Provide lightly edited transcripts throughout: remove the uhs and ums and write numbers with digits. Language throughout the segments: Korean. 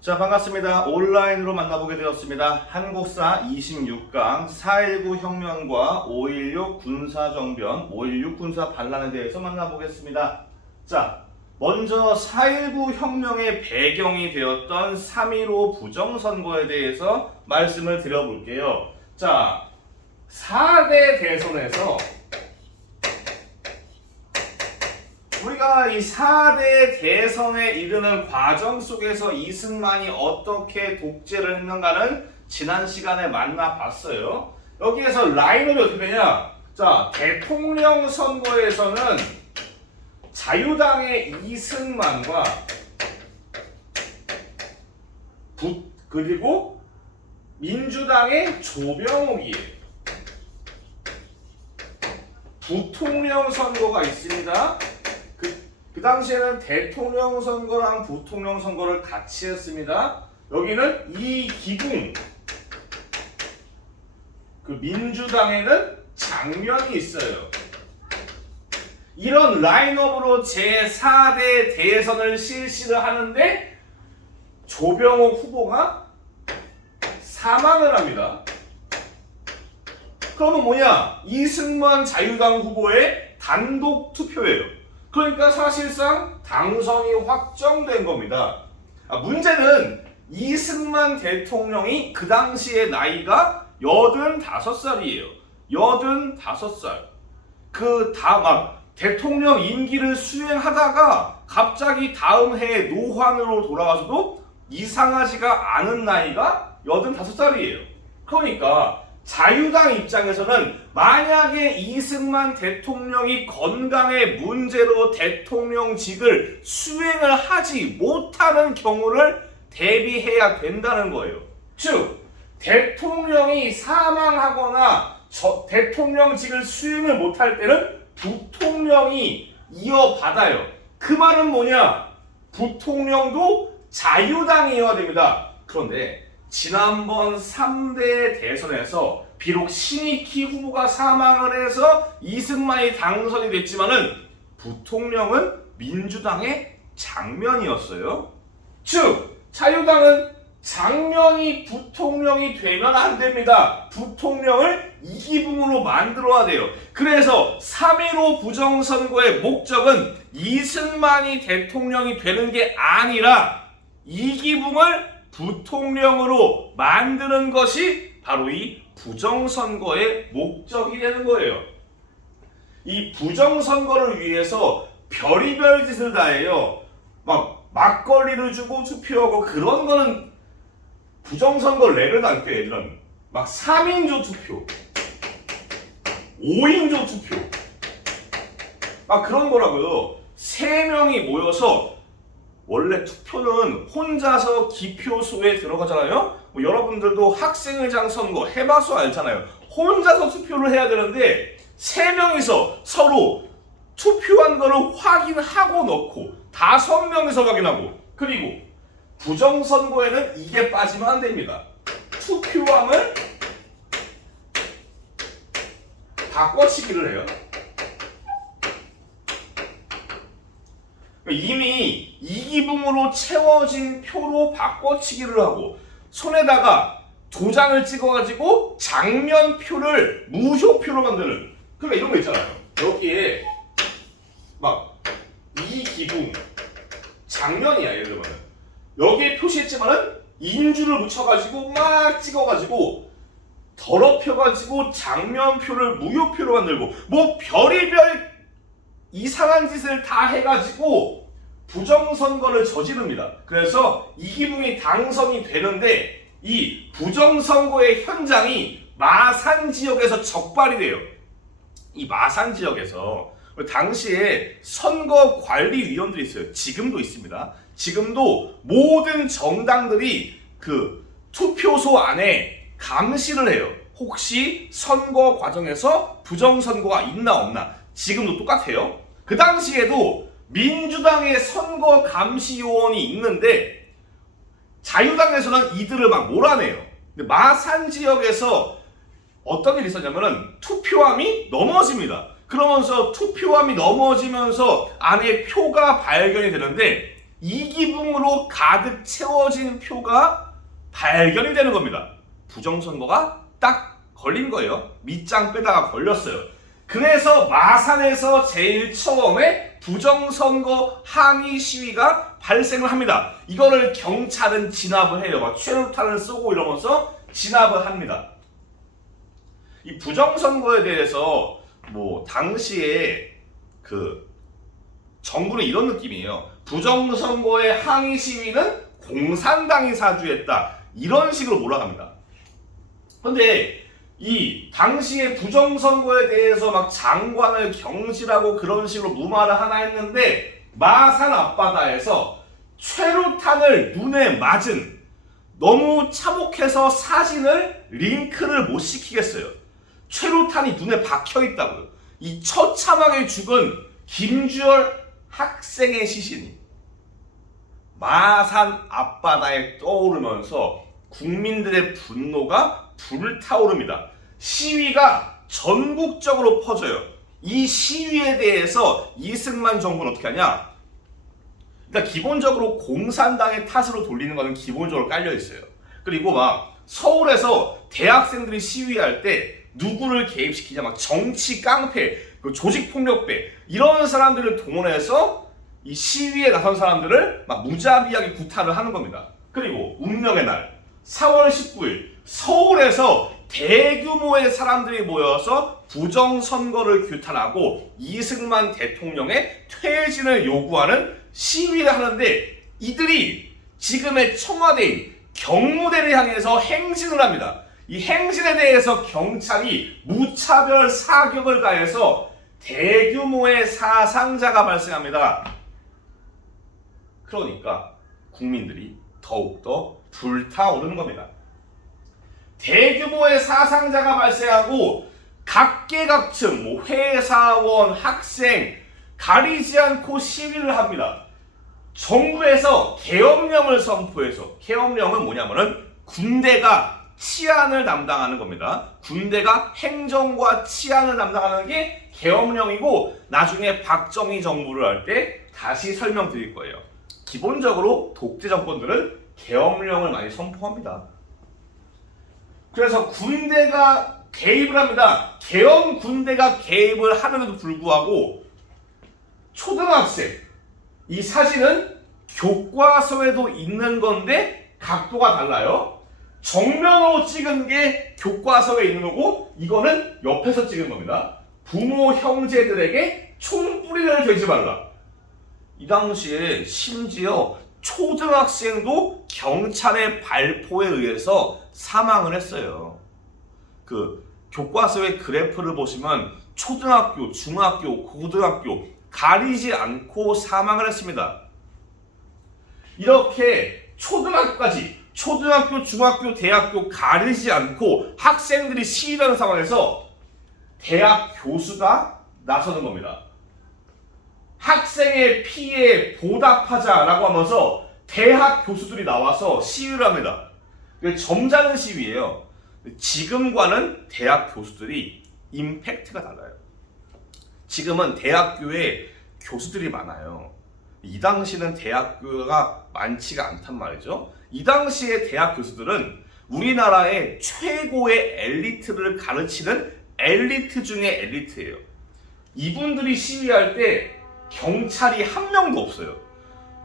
자, 반갑습니다. 온라인으로 만나보게 되었습니다. 한국사 26강 4.19 혁명과 5.16 군사정변, 5.16 군사 반란에 대해서 만나보겠습니다. 자, 먼저 4.19 혁명의 배경이 되었던 3.15 부정선거에 대해서 말씀을 드려볼게요. 자, 4대 대선에서 우리가 이 4대 대선에 이르는 과정 속에서 이승만이 어떻게 독재를 했는가는 지난 시간에 만나봤어요. 여기에서 라인업이 어떻게 되냐? 자, 대통령 선거에서는 자유당의 이승만과 그리고 민주당의 조병옥이에요. 부통령 선거가 있습니다. 그 당시에는 대통령 선거랑 부통령 선거를 같이 했습니다. 여기는 이기붕, 그 민주당에는 장면이 있어요. 이런 라인업으로 제4대 대선을 실시를 하는데 조병옥 후보가 사망을 합니다. 그러면 뭐냐? 이승만 자유당 후보의 단독 투표예요. 그러니까 사실상 당선이 확정된 겁니다. 문제는 이승만 대통령이 그 당시의 나이가 85살이에요. 85살. 대통령 임기를 수행하다가 갑자기 다음 해에 노환으로 돌아와서도 이상하지가 않은 나이가 85살이에요. 그러니까 자유당 입장에서는 만약에 이승만 대통령이 건강의 문제로 대통령직을 수행을 하지 못하는 경우를 대비해야 된다는 거예요. 즉, 대통령이 사망하거나 대통령직을 수행을 못할 때는 부통령이 이어받아요. 그 말은 뭐냐? 부통령도 자유당이어야 됩니다. 그런데 지난번 3대 대선에서 비록 신익희 후보가 사망을 해서 이승만이 당선이 됐지만은 부통령은 민주당의 장면이었어요. 즉, 자유당은 장면이 부통령이 되면 안 됩니다. 부통령을 이기붕으로 만들어야 돼요. 그래서 3.15 부정선거의 목적은 이승만이 대통령이 되는 게 아니라 이기붕을 부통령으로 만드는 것이 바로 이 부정선거의 목적이 되는 거예요. 이 부정선거를 위해서 별의별 짓을 다 해요. 막걸리를 주고 투표하고 그런 거는 부정선거 레벨도 안 돼. 얘들은 3인조 투표, 5인조 투표 그런 거라고요. 3명이 모여서 원래 투표는 혼자서 기표소에 들어가잖아요. 여러분들도 학생회장 선거 해봐서 알잖아요. 혼자서 투표를 해야 되는데 3명이서 서로 투표한 거를 확인하고 넣고 5명이서 확인하고, 그리고 부정선거에는 이게 빠지면 안 됩니다. 투표함을 바꿔치기를 해요. 이미 이기붕으로 채워진 표로 바꿔치기를 하고 손에다가 도장을 찍어가지고 장면표를 무효표로 만드는, 그러니까 이런 거 있잖아요. 여기에 이기붕 장면이야. 예를 들면 여기에 표시했지만은 인주를 묻혀가지고 막 찍어가지고 더럽혀가지고 장면표를 무효표로 만들고 별의별 이상한 짓을 다 해가지고 부정선거를 저지릅니다. 그래서 이기붕이 당선이 되는데 이 부정선거의 현장이 마산 지역에서 적발이 돼요. 이 마산 지역에서 당시에 선거관리위원들이 있어요. 지금도 있습니다. 지금도 모든 정당들이 그 투표소 안에 감시를 해요. 혹시 선거 과정에서 부정선거가 있나 없나. 지금도 똑같아요. 그 당시에도 민주당의 선거 감시 요원이 있는데 자유당에서는 이들을 몰아내요. 근데 마산 지역에서 어떤 일이 있었냐면은 투표함이 넘어집니다. 그러면서 투표함이 넘어지면서 안에 표가 발견이 되는데 이기붕으로 가득 채워진 표가 발견이 되는 겁니다. 부정선거가 딱 걸린 거예요. 밑장 빼다가 걸렸어요. 그래서 마산에서 제일 처음에 부정선거 항의 시위가 발생을 합니다. 이거를 경찰은 진압을 해요. 막 최루탄을 쏘고 이러면서 진압을 합니다. 이 부정선거에 대해서 뭐 당시에 그 정부는 이런 느낌이에요. 부정선거의 항의 시위는 공산당이 사주했다. 이런 식으로 몰아갑니다. 근데 이 당시에 부정선거에 대해서 막 장관을 경질하고 그런 식으로 무마를 하나 했는데 마산 앞바다에서 최루탄을 눈에 맞은, 너무 참혹해서 사진을 링크를 못 시키겠어요. 최루탄이 눈에 박혀 있다고요. 이 처참하게 죽은 김주열 학생의 시신이 마산 앞바다에 떠오르면서 국민들의 분노가 불타오릅니다. 시위가 전국적으로 퍼져요. 이 시위에 대해서 이승만 정부는 어떻게 하냐? 일단 기본적으로 공산당의 탓으로 돌리는 거는 기본적으로 깔려 있어요. 그리고 막 서울에서 대학생들이 시위할 때 누구를 개입시키냐, 막 정치 깡패, 조직 폭력배 이런 사람들을 동원해서 이 시위에 나선 사람들을 막 무자비하게 구타를 하는 겁니다. 그리고 운명의 날 4월 19일 서울에서 대규모의 사람들이 모여서 부정선거를 규탄하고 이승만 대통령의 퇴진을 요구하는 시위를 하는데, 이들이 지금의 청와대인 경무대를 향해서 행진을 합니다. 이 행진에 대해서 경찰이 무차별 사격을 가해서 대규모의 사상자가 발생합니다. 그러니까 국민들이 더욱더 불타오르는 겁니다. 대규모의 사상자가 발생하고 각계각층, 뭐 회사원, 학생 가리지 않고 시위를 합니다. 정부에서 계엄령을 선포해서, 계엄령은 뭐냐면은 군대가 치안을 담당하는 겁니다. 군대가 행정과 치안을 담당하는 게 계엄령이고, 나중에 박정희 정부를 할 때 다시 설명드릴 거예요. 기본적으로 독재 정권들은 계엄령을 많이 선포합니다. 그래서 군대가 개입을 합니다. 계엄 군대가 개입을 하는데도 불구하고 초등학생, 이 사진은 교과서에도 있는 건데 각도가 달라요. 정면으로 찍은 게 교과서에 있는 거고, 이거는 옆에서 찍은 겁니다. 부모 형제들에게 총뿌리를 대지 말라. 이 당시에 심지어 초등학생도 경찰의 발포에 의해서 사망을 했어요. 그 교과서의 그래프를 보시면 초등학교, 중학교, 고등학교 가리지 않고 사망을 했습니다. 이렇게 초등학교까지, 초등학교, 중학교, 대학교 가리지 않고 학생들이 시위하는 상황에서 대학 교수가 나서는 겁니다. 학생의 피해에 보답하자라고 하면서 대학 교수들이 나와서 시위를 합니다. 점잖은 시위예요. 지금과는 대학 교수들이 임팩트가 달라요. 지금은 대학교에 교수들이 많아요. 이 당시는 대학교가 많지가 않단 말이죠. 이 당시의 대학 교수들은 우리나라의 최고의 엘리트를 가르치는 엘리트 중에 엘리트예요. 이분들이 시위할 때 경찰이 한 명도 없어요.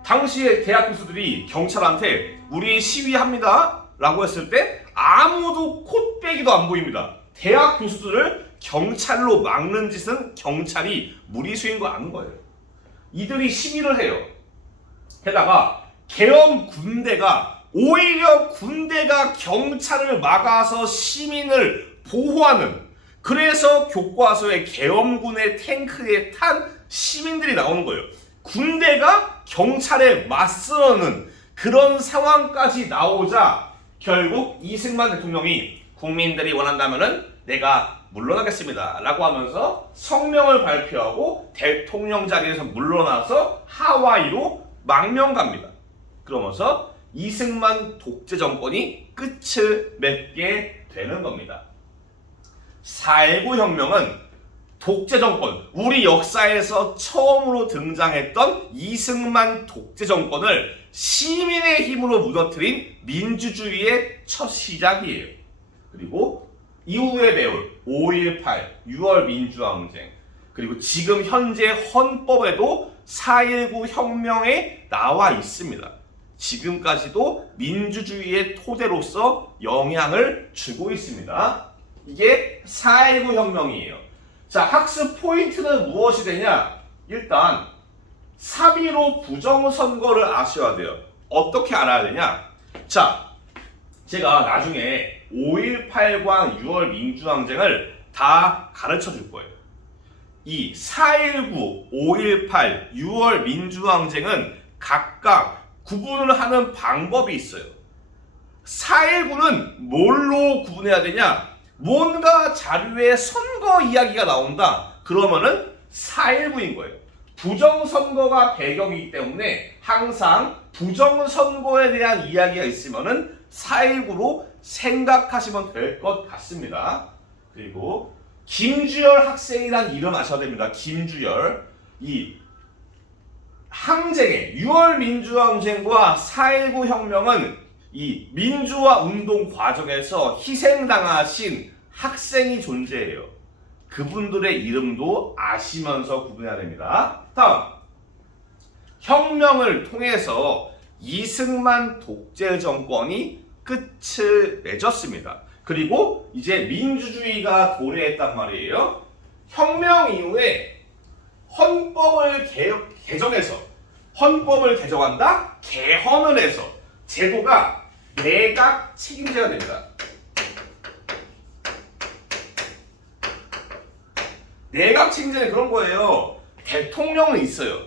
당시에 대학 교수들이 경찰한테 우리 시위합니다 라고 했을 때 아무도 콧배기도 안 보입니다. 대학 교수들을 경찰로 막는 짓은 경찰이 무리수인 거 아는 거예요. 이들이 시위를 해요. 게다가 계엄 군대가, 오히려 군대가 경찰을 막아서 시민을 보호하는, 그래서 교과서에 계엄군의 탱크에 탄 시민들이 나오는 거예요. 군대가 경찰에 맞서는 그런 상황까지 나오자 결국 이승만 대통령이 국민들이 원한다면은 내가 물러나겠습니다 라고 하면서 성명을 발표하고 대통령 자리에서 물러나서 하와이로 망명 갑니다. 그러면서 이승만 독재 정권이 끝을 맺게 되는 겁니다. 4.19 혁명은 독재 정권, 우리 역사에서 처음으로 등장했던 이승만 독재 정권을 시민의 힘으로 무너뜨린 민주주의의 첫 시작이에요. 그리고 이후에 배울 5.18, 6월 민주항쟁, 그리고 지금 현재 헌법에도 4.19 혁명에 나와 있습니다. 지금까지도 민주주의의 토대로서 영향을 주고 있습니다. 이게 4.19 혁명이에요. 자, 학습 포인트는 무엇이 되냐? 일단 3.15 부정선거를 아셔야 돼요. 어떻게 알아야 되냐? 자, 제가 나중에 5.18과 6월 민주항쟁을 다 가르쳐 줄 거예요. 이 4.19, 5.18, 6월 민주항쟁은 각각 구분을 하는 방법이 있어요. 4.19는 뭘로 구분해야 되냐? 뭔가 자료에 선거 이야기가 나온다. 그러면은 4.19인 거예요. 부정선거가 배경이기 때문에 항상 부정선거에 대한 이야기가 있으면은 4.19로 생각하시면 될 것 같습니다. 그리고 김주열 학생이란 이름 아셔야 됩니다. 김주열. 이 항쟁의 6월 민주항쟁과 4.19 혁명은 이 민주화 운동 과정에서 희생당하신 학생이 존재해요. 그분들의 이름도 아시면서 구분해야 됩니다. 다음, 혁명을 통해서 이승만 독재 정권이 끝을 맺었습니다. 그리고 이제 민주주의가 도래했단 말이에요. 혁명 이후에 헌법을 개정해서 헌법을 개정한다? 개헌을 해서 제도가 내각 책임제가 됩니다. 내각 책임제는 그런 거예요. 대통령은 있어요.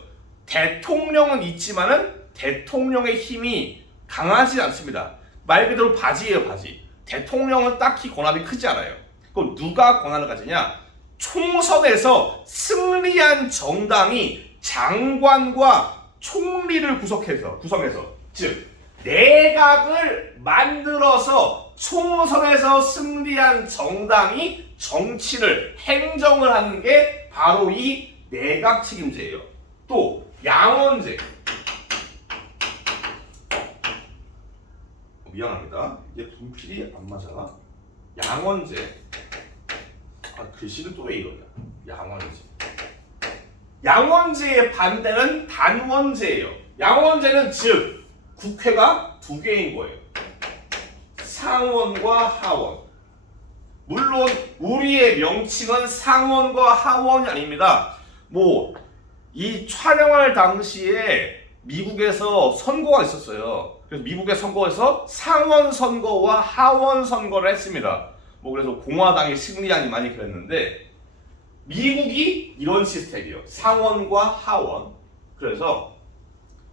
대통령은 있지만은 대통령의 힘이 강하지 않습니다. 말 그대로 바지예요, 바지. 대통령은 딱히 권한이 크지 않아요. 그럼 누가 권한을 가지냐? 총선에서 승리한 정당이 장관과 총리를 구성해서 즉 내각을 만들어서 총선에서 승리한 정당이 정치를 행정을 하는 게 바로 이 내각 책임제예요. 또 양원제. 미안합니다. 이게 분필이 안 맞아. 양원제. 글씨는 또 왜 이러냐. 양원제. 양원제의 반대는 단원제예요. 양원제는 즉 국회가 두 개인 거예요. 상원과 하원. 물론 우리의 명칭은 상원과 하원이 아닙니다. 이 촬영할 당시에 미국에서 선거가 있었어요. 그래서 미국의 선거에서 상원 선거와 하원 선거를 했습니다. 그래서 공화당이 승리하니 많이 그랬는데 미국이 이런 시스템이에요. 상원과 하원. 그래서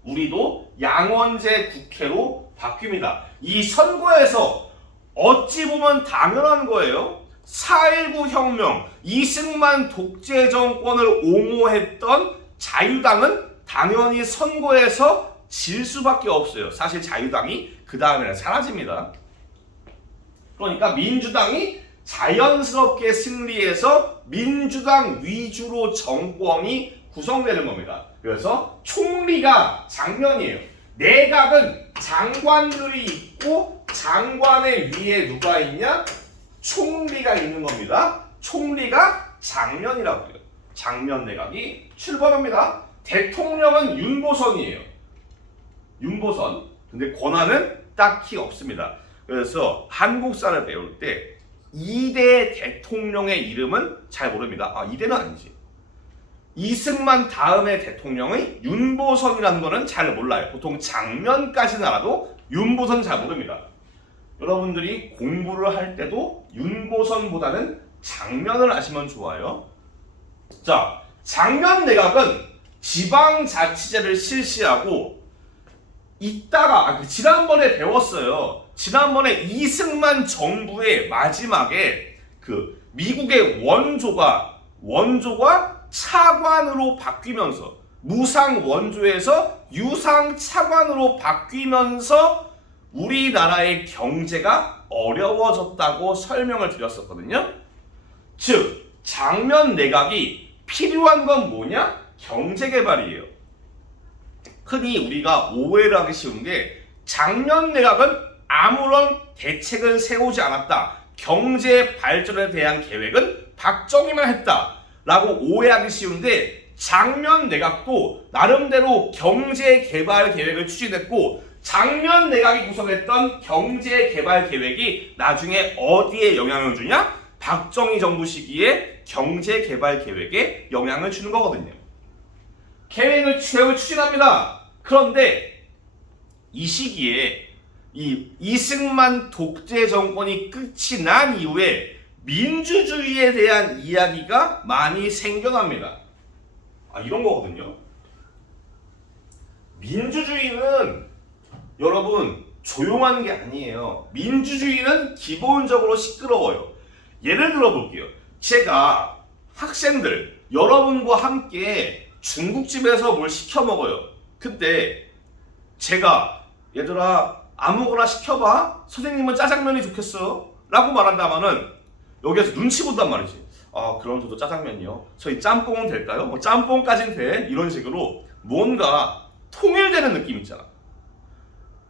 우리도 양원제 국회로 바뀝니다. 이 선거에서 어찌 보면 당연한 거예요. 4.19 혁명, 이승만 독재 정권을 옹호했던 자유당은 당연히 선거에서 질 수밖에 없어요. 사실 자유당이 그 다음에는 사라집니다. 그러니까 민주당이 자연스럽게 승리해서 민주당 위주로 정권이 구성되는 겁니다. 그래서 총리가 장면이에요. 내각은 장관들이 있고 장관의 위에 누가 있냐? 총리가 있는 겁니다. 총리가 장면이라고 해요. 장면 내각이 출범합니다. 대통령은 윤보선이에요. 윤보선. 근데 권한은 딱히 없습니다. 그래서 한국사를 배울 때 2대 대통령의 이름은 잘 모릅니다. 2대는 아니지. 이승만 다음의 대통령의 윤보선이라는 거는 잘 몰라요. 보통 장면까지는 알아도 윤보선은 잘 모릅니다. 여러분들이 공부를 할 때도 윤보선보다는 장면을 아시면 좋아요. 자, 장면 내각은 지방자치제를 실시하고 이따가 지난번에 배웠어요. 지난번에 이승만 정부의 마지막에 그 미국의 원조가 차관으로 바뀌면서 무상 원조에서 유상 차관으로 바뀌면서 우리나라의 경제가 어려워졌다고 설명을 드렸었거든요. 즉 장면 내각이 필요한 건 뭐냐? 경제개발이에요. 흔히 우리가 오해를 하기 쉬운 게 장면 내각은 아무런 대책을 세우지 않았다. 경제 발전에 대한 계획은 박정희만 했다. 라고 오해하기 쉬운데 장면 내각도 나름대로 경제개발 계획을 추진했고 장면 내각이 구성했던 경제개발 계획이 나중에 어디에 영향을 주냐? 박정희 정부 시기에 경제개발 계획에 영향을 주는 거거든요. 계획을 추진합니다. 그런데 이 시기에 이 이승만 독재 정권이 끝이 난 이후에 민주주의에 대한 이야기가 많이 생겨납니다. 이런 거거든요. 민주주의는 여러분 조용한 게 아니에요. 민주주의는 기본적으로 시끄러워요. 예를 들어 볼게요. 제가 학생들 여러분과 함께 중국집에서 뭘 시켜 먹어요. 근데 제가 얘들아 아무거나 시켜봐. 선생님은 짜장면이 좋겠어 라고 말한다면은 여기에서 눈치 본단 말이지. 그럼 저도 짜장면이요. 저희 짬뽕은 될까요? 짬뽕까진 돼. 이런 식으로 뭔가 통일되는 느낌 있잖아.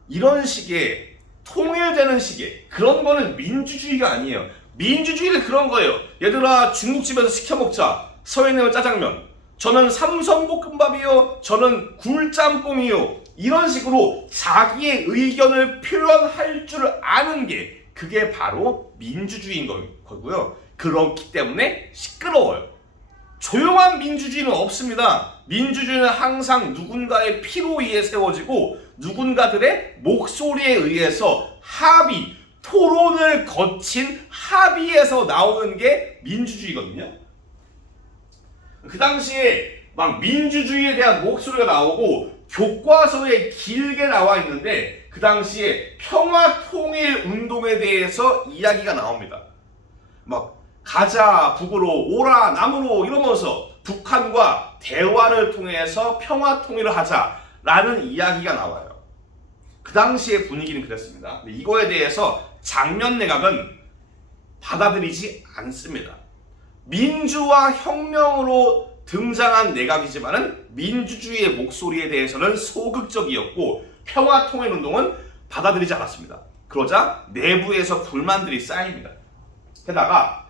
이런 식의 통일되는 식의 그런 거는 민주주의가 아니에요. 민주주의는 그런 거예요. 얘들아 중국집에서 시켜 먹자. 서해내면 짜장면. 저는 삼선볶음밥이요. 저는 굴짬뽕이요. 이런 식으로 자기의 의견을 표현할 줄 아는 게 그게 바로 민주주의인 거고요. 그렇기 때문에 시끄러워요. 조용한 민주주의는 없습니다. 민주주의는 항상 누군가의 피로 의해 세워지고 누군가들의 목소리에 의해서 합의, 토론을 거친 합의에서 나오는 게 민주주의거든요. 그 당시에 막 민주주의에 대한 목소리가 나오고 교과서에 길게 나와 있는데 그 당시에 평화통일운동에 대해서 이야기가 나옵니다. 막 가자 북으로 오라 남으로 이러면서 북한과 대화를 통해서 평화통일을 하자라는 이야기가 나와요. 그 당시의 분위기는 그랬습니다. 근데 이거에 대해서 장면 내각은 받아들이지 않습니다. 민주화 혁명으로 등장한 내각이지만은 민주주의의 목소리에 대해서는 소극적이었고 평화통일운동은 받아들이지 않았습니다. 그러자 내부에서 불만들이 쌓입니다. 게다가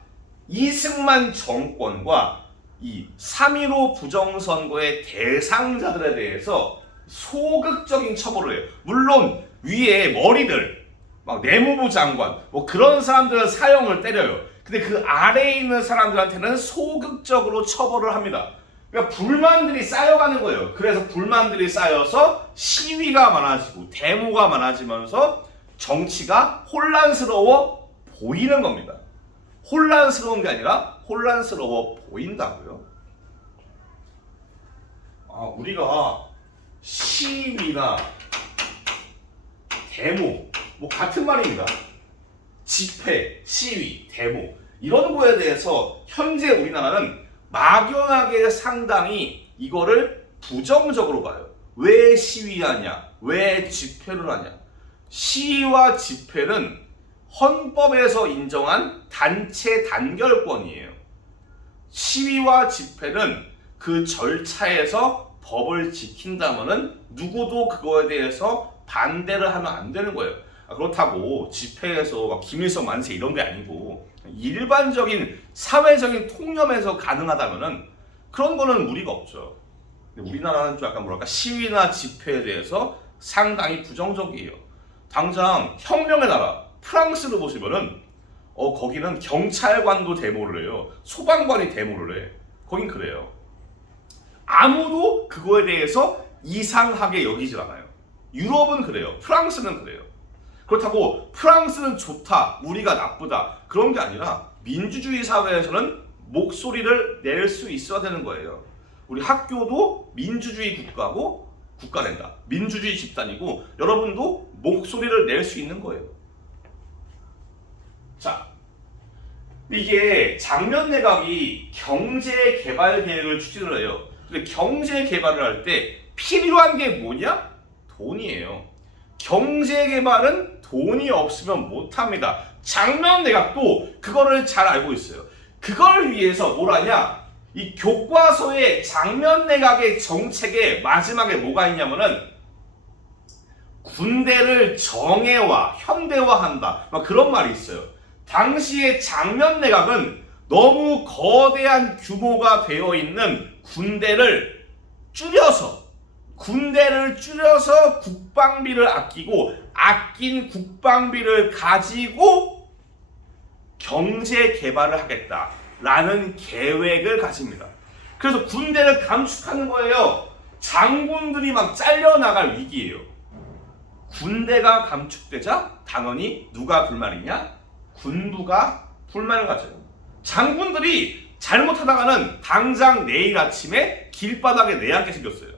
이승만 정권과 이 3.15 부정선거의 대상자들에 대해서 소극적인 처벌을 해요. 물론 위에 머리들, 막 내무부 장관, 뭐 그런 사람들은 사형을 때려요. 근데 그 아래에 있는 사람들한테는 소극적으로 처벌을 합니다. 그러니까 불만들이 쌓여가는 거예요. 그래서 불만들이 쌓여서 시위가 많아지고 데모가 많아지면서 정치가 혼란스러워 보이는 겁니다. 혼란스러운 게 아니라 혼란스러워 보인다고요. 우리가 시위나 데모 뭐 같은 말입니다. 집회, 시위, 데모 이런 거에 대해서 현재 우리나라는 막연하게 상당히 이거를 부정적으로 봐요. 왜 시위하냐? 왜 집회를 하냐? 시위와 집회는 헌법에서 인정한 단체 단결권이에요. 시위와 집회는 그 절차에서 법을 지킨다면은 누구도 그거에 대해서 반대를 하면 안 되는 거예요. 그렇다고 집회에서 막 김일성 만세 이런 게 아니고 일반적인 사회적인 통념에서 가능하다면은 그런 거는 무리가 없죠. 근데 우리나라는 좀 약간 뭐랄까 시위나 집회에 대해서 상당히 부정적이에요. 당장 혁명의 나라 프랑스를 보시면은 거기는 경찰관도 데모를 해요. 소방관이 데모를 해. 거긴 그래요. 아무도 그거에 대해서 이상하게 여기질 않아요. 유럽은 그래요. 프랑스는 그래요. 그렇다고 프랑스는 좋다, 우리가 나쁘다 그런 게 아니라 민주주의 사회에서는 목소리를 낼 수 있어야 되는 거예요. 우리 학교도 민주주의 국가고 국가된다. 민주주의 집단이고 여러분도 목소리를 낼 수 있는 거예요. 자, 이게 장면 내각이 경제 개발 계획을 추진을 해요. 근데 경제 개발을 할 때 필요한 게 뭐냐? 돈이에요. 경제 개발은 돈이 없으면 못합니다. 장면 내각도 그거를 잘 알고 있어요. 그걸 위해서 뭘 하냐? 이 교과서의 장면 내각의 정책의 마지막에 뭐가 있냐면은 군대를 정예화, 현대화한다. 막 그런 말이 있어요. 당시의 장면 내각은 너무 거대한 규모가 되어 있는 군대를 줄여서 국방비를 아끼고 아낀 국방비를 가지고 경제 개발을 하겠다라는 계획을 가집니다. 그래서 군대를 감축하는 거예요. 장군들이 막 잘려나갈 위기예요. 군대가 감축되자 당연히 누가 불만이냐? 군부가 불만을 가져요. 장군들이 잘못하다가는 당장 내일 아침에 길바닥에 내앉게 생겼어요.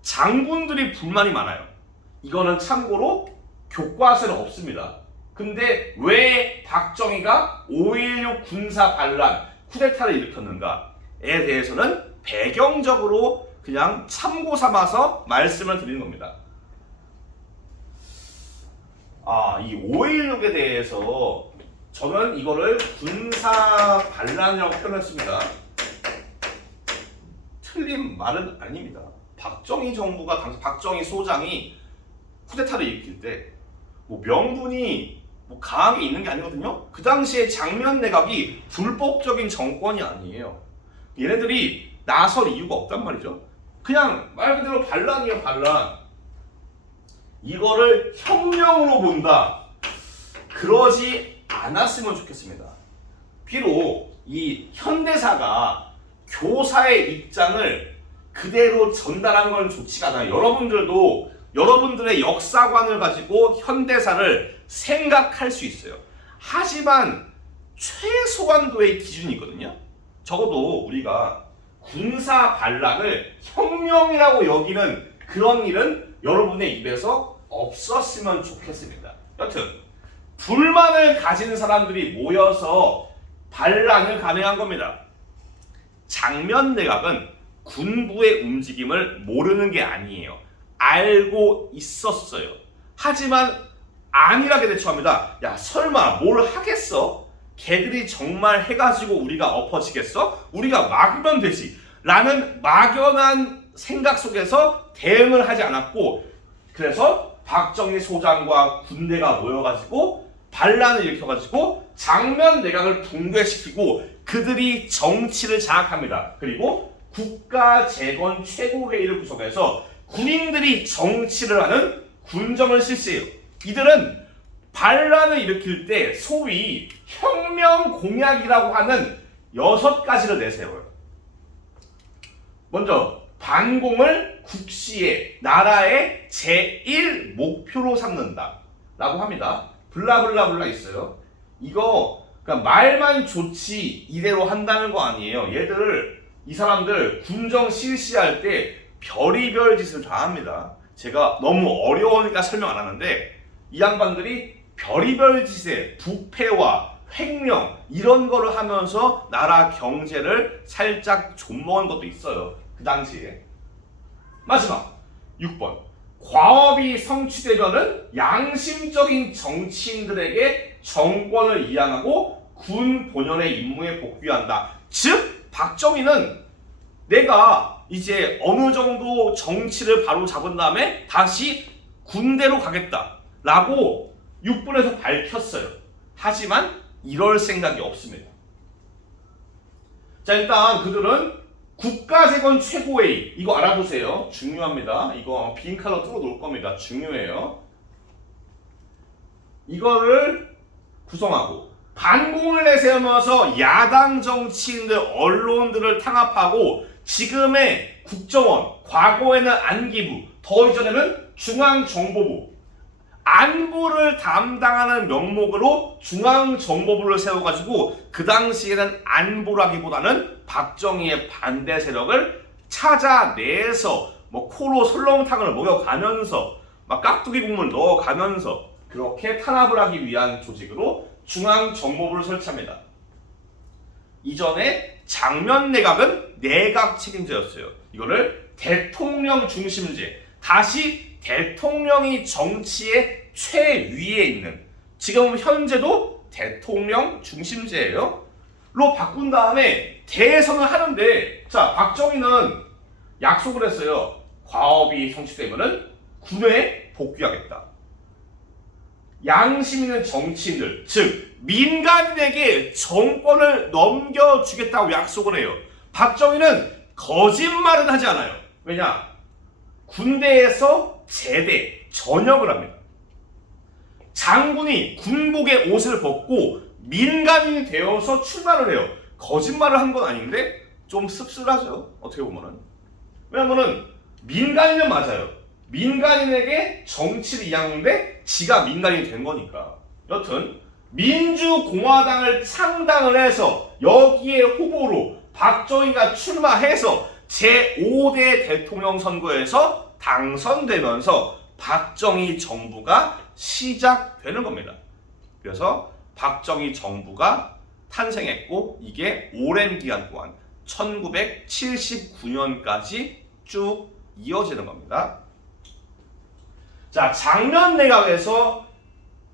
장군들이 불만이 많아요. 이거는 참고로 교과서에 없습니다. 근데 왜 박정희가 5.16 군사 반란, 쿠데타를 일으켰는가에 대해서는 배경적으로 그냥 참고 삼아서 말씀을 드리는 겁니다. 이 5.16에 대해서 저는 이거를 군사 반란이라고 표현했습니다. 틀린 말은 아닙니다. 박정희 정부가 당시 박정희 소장이 쿠데타를 일으킬 때 뭐 명분이 뭐 강하게 있는 게 아니거든요. 그 당시에 장면 내각이 불법적인 정권이 아니에요. 얘네들이 나설 이유가 없단 말이죠. 그냥 말 그대로 반란이에요, 반란. 이거를 혁명으로 본다. 그러지 않았으면 좋겠습니다. 비록 이 현대사가 교사의 입장을 그대로 전달하는 건 좋지가 않아요. 여러분들도 여러분들의 역사관을 가지고 현대사를 생각할 수 있어요. 하지만 최소한도의 기준이 있거든요. 적어도 우리가 군사 반란을 혁명이라고 여기는 그런 일은 여러분의 입에서 없었으면 좋겠습니다. 여튼 불만을 가진 사람들이 모여서 반란을 감행한 겁니다. 장면 내각은 군부의 움직임을 모르는 게 아니에요. 알고 있었어요. 하지만 안일하게 대처합니다. 야, 설마 뭘 하겠어? 걔들이 정말 해가지고 우리가 엎어지겠어? 우리가 막으면 되지 라는 막연한 생각 속에서 대응을 하지 않았고, 그래서 박정희 소장과 군대가 모여가지고 반란을 일으켜가지고 장면 내각을 붕괴시키고 그들이 정치를 장악합니다. 그리고 국가재건 최고회의를 구성해서 군인들이 정치를 하는 군정을 실시해요. 이들은 반란을 일으킬 때 소위 혁명 공약이라고 하는 6가지를 내세워요. 먼저 반공을 국시의 나라의 제1 목표로 삼는다 라고 합니다. 블라블라블라 있어요. 이거 그러니까 말만 좋지 이대로 한다는 거 아니에요. 이 사람들 군정 실시할 때 별의별 짓을 다 합니다. 제가 너무 어려우니까 설명 안 하는데 이 양반들이 별의별 짓에 부패와 횡령 이런 거를 하면서 나라 경제를 살짝 좀먹은 것도 있어요. 그 당시에. 마지막 6번. 과업이 성취되면은 양심적인 정치인들에게 정권을 이양하고 군 본연의 임무에 복귀한다. 즉 박정희는 내가 이제 어느 정도 정치를 바로 잡은 다음에 다시 군대로 가겠다라고 6번에서 밝혔어요. 하지만 이럴 생각이 없습니다. 자, 일단 그들은 국가재건 최고회의, 이거 알아두세요. 중요합니다. 이거 빈칸으로 뚫어 놓을 겁니다. 중요해요. 이거를 구성하고 반공을 내세우면서 야당 정치인들, 언론들을 탄압하고 지금의 국정원, 과거에는 안기부, 더 이전에는 중앙정보부, 안보를 담당하는 명목으로 중앙정보부를 세워가지고 그 당시에는 안보라기보다는 박정희의 반대 세력을 찾아내서 뭐 코로 설렁탕을 먹여가면서 막 깍두기 국물 넣어가면서 그렇게 탄압을 하기 위한 조직으로 중앙정보부를 설치합니다. 이전에 장면 내각은 내각 책임제였어요. 이거를 대통령 중심제, 다시 대통령이 정치의 최위에 있는, 지금 현재도 대통령 중심제예요. 바꾼 다음에 대선을 하는데, 자, 박정희는 약속을 했어요. 과업이 성취되면은 군에 복귀하겠다. 양심 있는 정치인들, 즉 민간인에게 정권을 넘겨주겠다고 약속을 해요. 박정희는 거짓말은 하지 않아요. 왜냐? 군대에서 제대, 전역을 합니다. 장군이 군복의 옷을 벗고 민간인이 되어서 출마를 해요. 거짓말을 한 건 아닌데 좀 씁쓸하죠. 어떻게 보면은. 왜냐면은 민간인은 맞아요. 민간인에게 정치를 이양하는데 지가 민간인이 된 거니까. 여튼 민주공화당을 창당을 해서 여기에 후보로 박정희가 출마해서 제5대 대통령 선거에서 당선되면서 박정희 정부가 시작되는 겁니다. 그래서 박정희 정부가 탄생했고 이게 오랜 기간 동안 1979년까지 쭉 이어지는 겁니다. 자, 작년 내각에서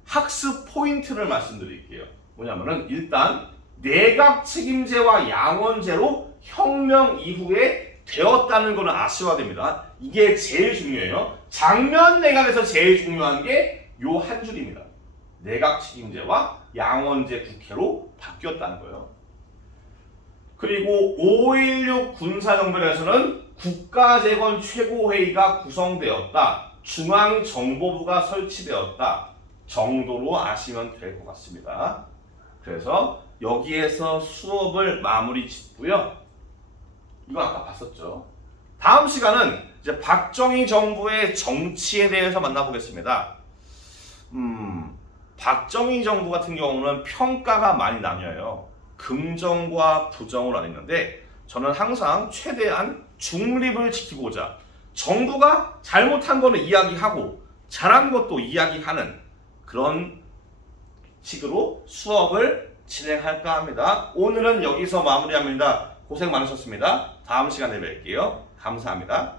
학습 포인트를 말씀드릴게요. 뭐냐면은 일단 내각 책임제와 양원제로 혁명 이후에 되었다는 것은 아셔야 됩니다. 이게 제일 중요해요. 작년 내각에서 제일 중요한 게 요 한 줄입니다. 내각 책임제와 양원제 국회로 바뀌었다는 거예요. 그리고 5.16 군사정변에서는 국가재건 최고회의가 구성되었다. 중앙정보부가 설치되었다. 정도로 아시면 될 것 같습니다. 그래서 여기에서 수업을 마무리 짓고요. 이거 아까 봤었죠. 다음 시간은 이제 박정희 정부의 정치에 대해서 만나보겠습니다. 박정희 정부 같은 경우는 평가가 많이 나뉘어요. 긍정과 부정을 나뉘는데 저는 항상 최대한 중립을 지키고자 정부가 잘못한 거는 이야기하고 잘한 것도 이야기하는 그런 식으로 수업을 진행할까 합니다. 오늘은 여기서 마무리합니다. 고생 많으셨습니다. 다음 시간에 뵐게요. 감사합니다.